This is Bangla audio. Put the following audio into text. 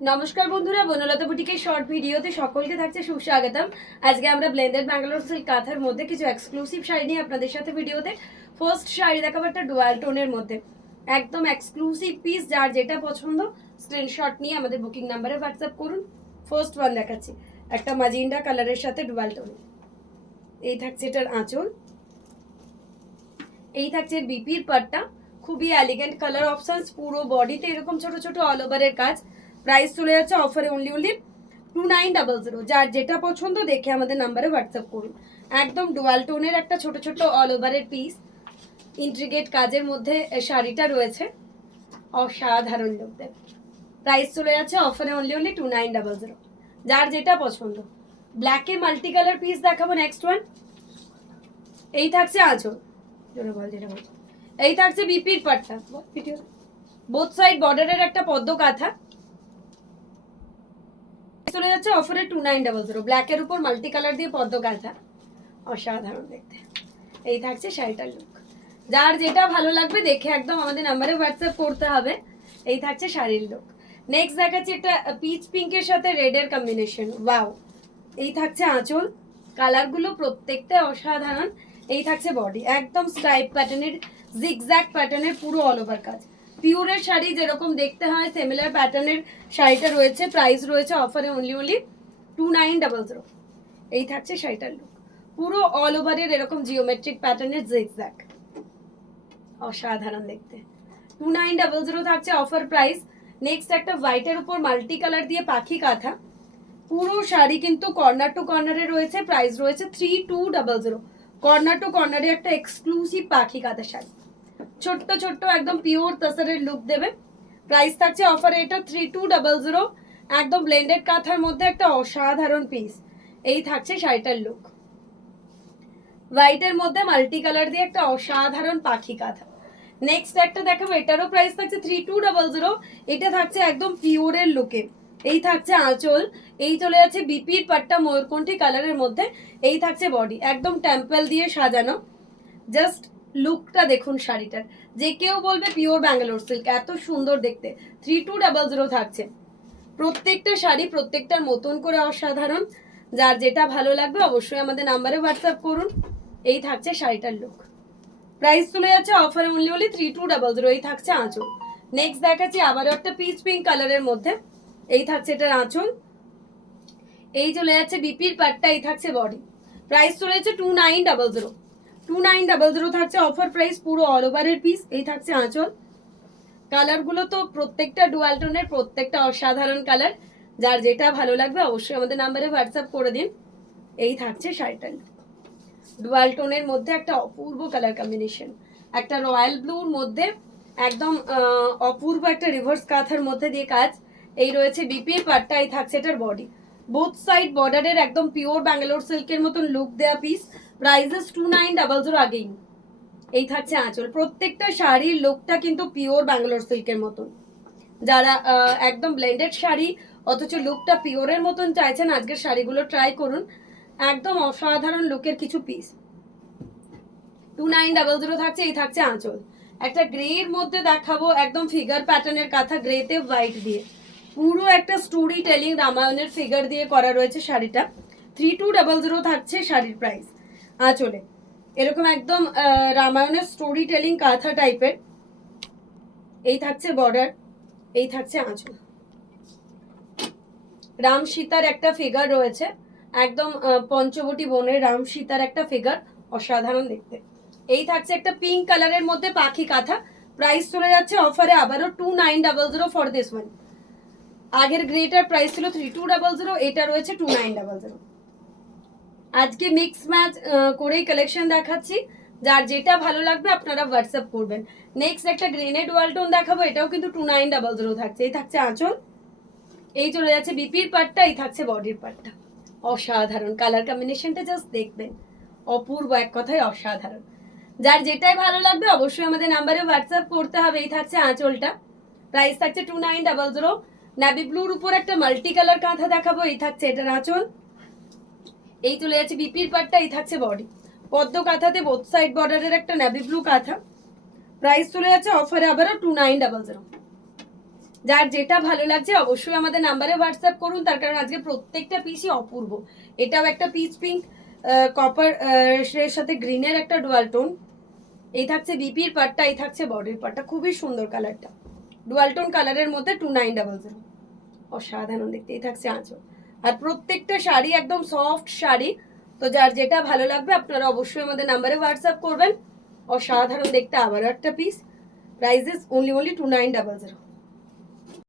নমস্কার বন্ধুরা, বনলতা বুটিকের শর্ট ভিডিওতে সকলকে থাকছে সুস্বাগতম। আজকে আমরা ব্লেন্ডেড ব্যাঙ্গালোর সিল্ক কাঁথার মধ্যে কিছু এক্সক্লুসিভ শাড়ি নিয়ে আপনাদের সাথে ভিডিওতে ফার্স্ট শাড়ি দেখাবো একটা ডুয়াল টোনের মধ্যে, একদম এক্সক্লুসিভ পিস। যার যেটা পছন্দ স্ক্রিনশট নিয়ে আমাদের বুকিং নাম্বারে হোয়াটসঅ্যাপ করুন। ফার্স্ট ওয়ান দেখাচ্ছি, একটা ম্যাজেন্ডা কালারের সাথে ডুয়াল টোন। এই থাকছে এটার আঁচল, এই থাকছে বিপির পাট্টা, খুবই এলিগেন্ট কালার অপশনস, পুরো বডিতে এরকম ছোট ছোট অল ওভারের কাজ। প্রাইস চলে যাচ্ছে অফারে অনলি 2900। যার যেটা পছন্দ দেখে আমাদের নাম্বারে হোয়াটসঅ্যাপ করুন। একদম ডুয়াল টোনের একটা ছোট ছোট অল ওভারের পিস, ইন্ট্রিগেট কাজের মধ্যে শাড়িটা রয়েছে, অসাধারণ লুক দেবে। প্রাইস চলে যাচ্ছে অফারে অনলি 2900। যার যেটা পছন্দ। ব্ল্যাকে মাল্টি কালার পিস দেখাবো নেক্সট ওয়ান। এই থাকছে আঁচল, এই থাকছে বিপির পাট্টা, বোথ সাইড বর্ডারের একটা পদ্ম কাঁথা। চলে যাচ্ছে অফারে 2900। ব্ল্যাকের উপর মাল্টি কালার দিয়ে পদ্ম কাঁথা, অসাধারণ দেখতে। এই থাকছে শাড়িটার লুক। যার যেটা ভালো লাগবে দেখে একদম আমাদের নাম্বারে হোয়াটসঅ্যাপ করতে হবে। এই থাকছে শাড়ির লুক। নেক্সট দেখাচ্ছি একটা পিচ পিঙ্কের সাথে রেডের কম্বিনেশন, ওয়াও। এই থাকছে আঁচল, কালারগুলো প্রত্যেকটা অসাধারণ। এই থাকছে বডি, একদম স্ট্রাইপ প্যাটার্নের, জিগজ্যাগ প্যাটার্নের পুরো অল ওভার কাজ। পিওরের শাড়ি যেরকম দেখতে হয় সিমিলার প্যাটার্নের শাড়িটা রয়েছে। প্রাইস রয়েছে অফারে অনলি 2900। এই থাকছে শাড়িটার লুক, পুরো অল ওভারের এরকম জিওমেট্রিক প্যাটার্নের জিগজ্যাগ, অসাধারণ দেখতে। 2900 থাকছে অফার প্রাইস। নেক্সট একটা হোয়াইটের উপর মাল্টি কালার দিয়ে পাখি কাঁথা, পুরো শাড়ি কিন্তু কর্নার টু কর্নারে রয়েছে। প্রাইস রয়েছে 3200। কর্নার টু কর্নারে একটা এক্সক্লুসিভ পাখি কাঁথা শাড়ি, ছোট্ট ছোট্ট একদম পিওর তসরের লুক দেবে। প্রাইস থাকছে অফারে এটা 3200। একদম ব্লেন্ডেড কাঁথার মধ্যে একটা অসাধারণ পিস। এই থাকছে শাড়িটার লুক, হোয়াইটের মধ্যে মাল্টি কালার দিয়ে একটা অসাধারণ পাখি কাঁথা। নেক্সট একটা দেখাবো, এটারও প্রাইস থাকছে 3200। এটা থাকছে একদম পিওরের লুকে। এই থাকছে আঁচল, এই চলে যাচ্ছে বিপির পাট্টা ময়ূরকণ্ঠী কালারের মধ্যে। এই থাকছে বডি, একদম টেম্পল দিয়ে সাজানো। জাস্ট লুকটা দেখুন শাড়িটার, যে কেউ বলবে পিওর ব্যাঙ্গালোর সিল্ক, এত সুন্দর দেখতে। 3200 থাকছে। প্রত্যেকটা শাড়ি প্রত্যেকটার মতন করে অসাধারণ। যার যেটা ভালো লাগবে অবশ্যই আমাদের নাম্বারে হোয়াটসঅ্যাপ করুন। এই থাকছে শাড়িটার লুক। প্রাইস চলে যাচ্ছে অফারে অনলি 3200। এই থাকছে আঁচল। নেক্সট দেখাচ্ছি আবারও একটা পিচ পিঙ্ক কালারের মধ্যে। এই থাকছে এটার আঁচল, এই চলে যাচ্ছে বিপির পাট্টা, এই থাকছে বডি। প্রাইস চলে যাচ্ছে 2900। 2900 থাকছে অফার প্রাইস, পুরো অল ওভারের পিস। এই থাকছে আঁচল। কালারগুলো তো প্রত্যেকটা ডুয়াল টোনের, প্রত্যেকটা অসাধারণ কালার। যার যেটা ভালো লাগবে অবশ্যই আমাদের নাম্বারে হোয়াটসঅ্যাপ করে দিন। এই থাকছে শাড়িটার ডুয়াল টোনের মধ্যে একটা অপূর্ব কালার কম্বিনেশন, একটা রয়্যাল ব্লুর মধ্যে একদম অপূর্ব একটা রিভার্স কাঁথার মধ্যে দিয়ে কাজ। এই রয়েছে বিপির পাট্টা, এই থাকছে এটার বডি, বোথ সাইড বর্ডারের একদম পিওর ব্যাঙ্গালোর সিল্কের মতন লুক দেয়া পিস। প্রাইসেস 2900 আগেই। এই থাকছে আঁচল। প্রত্যেকটা শাড়ির লুকটা কিন্তু পিওর ব্যাঙ্গালোর সিল্কের মতন। যারা একদম ব্লেন্ডেড শাড়ি অথচ লুকটা পিওরের মতন চাইছেন, আজকের শাড়িগুলো ট্রাই করুন। একদম অসাধারণ লুকের কিছু পিস। 2900 থাকছে। এই থাকছে আঁচল। একটা গ্রের মধ্যে দেখাবো, একদম ফিগার প্যাটার্নের কাঁথা, গ্রেতে হোয়াইট দিয়ে পুরো একটা স্টোরি টেলিং রামায়ণের ফিগার দিয়ে করা রয়েছে শাড়িটা। 3200 থাকছে শাড়ির প্রাইস। আঁচলে এরকম একদম রামায়ণের স্টোরি টেলিং কাঁথা টাইপের। এই থাকছে বর্ডার, এই থাকছে আঁচল। রাম সীতার একটা ফিগার রয়েছে, একদম পঞ্চবটি বনের রাম সীতার একটা ফিগার, অসাধারণ দেখতে। এই থাকছে একটা পিঙ্ক কালারের মধ্যে পাখি কাঁথা। প্রাইস চলে যাচ্ছে অফারে আবারও 2900 ফর দিস ওয়ান। আগের গ্রেটার প্রাইস ছিল 3200, এটা রয়েছে 2900। আজকে মিক্স ম্যাচ করেই কালেকশন দেখাচ্ছি। যার যেটা ভালো লাগবে আপনারা হোয়াটসঅ্যাপ করবেন। নেক্সট একটা গ্রেনেড ওয়ালটন দেখাবো, এটাও কিন্তু 2900 থাকছে। এই থাকছে আঁচল, এই চলে যাচ্ছে বিপির পাট্টা, এই থাকছে বডির পাট্টা। অসাধারণ কালার কম্বিনেশনটা জাস্ট দেখবেন, অপূর্ব, এক কথায় অসাধারণ। যার যেটাই ভালো লাগবে অবশ্যই আমাদের নাম্বারে হোয়াটসঅ্যাপ করতে হবে। এই থাকছে আঁচলটা, প্রাইস থাকছে 2900। নেভি ব্লুর উপর একটা মাল্টি কালার কাঁথা দেখাবো, এই থাকছে এটার আঁচল। এই চলে যাচ্ছে বিপির পাট্টা, এই থাকছে বডি, পদ্ম কাঁথাতে বোথ সাইড বর্ডারের একটা নেভি ব্লু কাঁথা। প্রাইস চলে যাচ্ছে অফারে আবারও 2900। যার যেটা ভালো লাগছে অবশ্যই আমাদের নাম্বারে হোয়াটসঅ্যাপ করুন, তার কারণ আজকে প্রত্যেকটা পিসই অপূর্ব। এটাও একটা পিচ পিঙ্ক কপার এর সাথে গ্রিনের একটা ডুয়াল টোন। এই থাকছে বিপির পার্টটা, এই থাকছে বডির পার্টটা, খুবই সুন্দর কালারটা, ডুয়াল টোন কালারের মধ্যে 2900, অসাধারণ দেখতে। এই থাকছে আঁচল, আর প্রত্যেকটা শাড়ি একদম সফট শাড়ি। তো যার যেটা ভালো লাগবে আপনারা অবশ্যই আমাদের নাম্বারে হোয়াটসঅ্যাপ করবেন। অসাধারণ দেখতে আবারও একটা পিস, প্রাইস ইজ অনলি 2900।